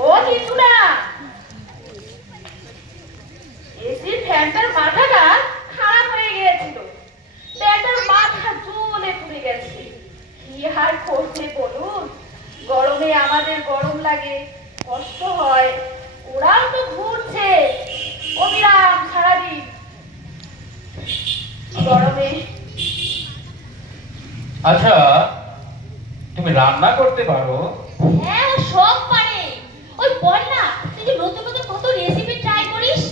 ও কিন্তু না, এসির ফ্যানটার মাথাটা খারাপ হয়ে গিয়েছিল, ব্যাটার মাথা জ্বলে পুড়ে গেছে। কি আর করবে বলুন, গরমে আমাদের গরম লাগে, কষ্ট হয়, ওরাও তো ঘুরছে অবিরাম সারাদিন গরমে। আচ্ছা, তুমি রান্না করতে পারো? হ্যাঁ, ও সব পারে। ওই বল না, তুই যে নতুন নতুন কত রেসিপি ট্রাই করিস।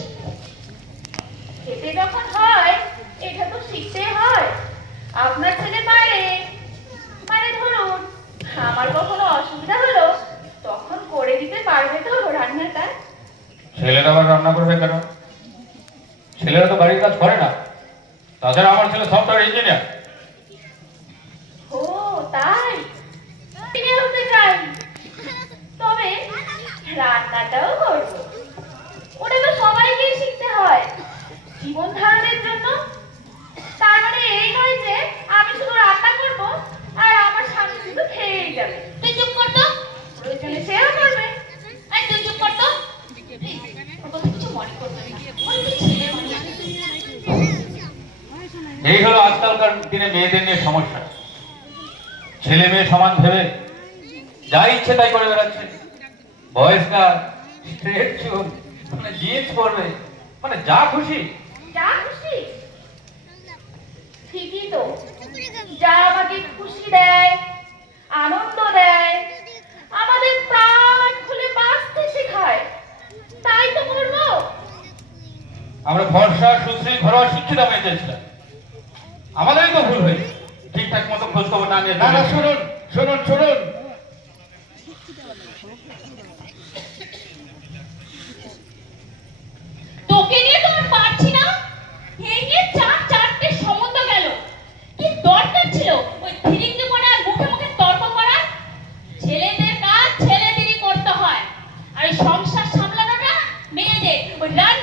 খেতে যখন হয় এটা তো শিখতে হয়। আপনার ছেলে পারে, মানে ধরুন আমার কখনো অসুবিধা হলো তখন করে দিতে পারবে তো রান্নাটা? ছেলেরা আবার রান্না করবে কেন? ছেলেরা তো বাড়ির কাজ করে না। তাছাড়া আমার ছেলে সফটওয়্যার ইঞ্জিনিয়ার। ও তাই, ঠিক হতে চাই, তবে রান্নাটাও করবো। ওটা তো সবাইকেই শিখতে হয় জীবন ধারণের জন্য। তার মানে এই নয় যে আমি শুধু রান্না করবো আর আমার স্বামী শুধু খেয়েই যাবে। তুই চুপ কর তো। প্রয়োজনে সেও করবে। এই তুই চুপ কর তো। ওর কথা কিছু মনে করবে না। ওর তো ছেলে মানুষ। এই হলো আজকালকার দিনে মেয়েদের নিয়ে সমস্যা। ছেলে মেয়ে সমান ভেবে যা ইচ্ছে তাই করে বেড়াচ্ছে। বয়স না, স্ট্রেট চুল, মানে জিন্স পরবে, মানে যা খুশি। যা খুশি ঠিকই তো, যা আমাকে খুশি দেয়, আনন্দ দেয়, আমাদের প্রাণ খুলে বাঁচতে শেখায়, তাই তো করবো। আমরা ভরসা, সুশ্রী, ঘরোয়া শিক্ষিত মেয়ে চেয়েছিলাম। আমাদেরই তো ভুল হয়েছে, ঠিকঠাক মতো খোঁজ খবর না নিয়ে। না না, শুনুন শুনুন শুনুন, তোকে নিয়ে তো আর পারছি না। এই নিয়ে চারটে সম্বন্ধ গেল। কি দরকার ছিল ওই ফিরিঙ্গি মনে আর মুখে মুখে তর্ক করার? ছেলেদের কাজ ছেলেদেরই করতে হয়, আর ওই সংসার সামলানোটা মেয়েদের। ওই রান্না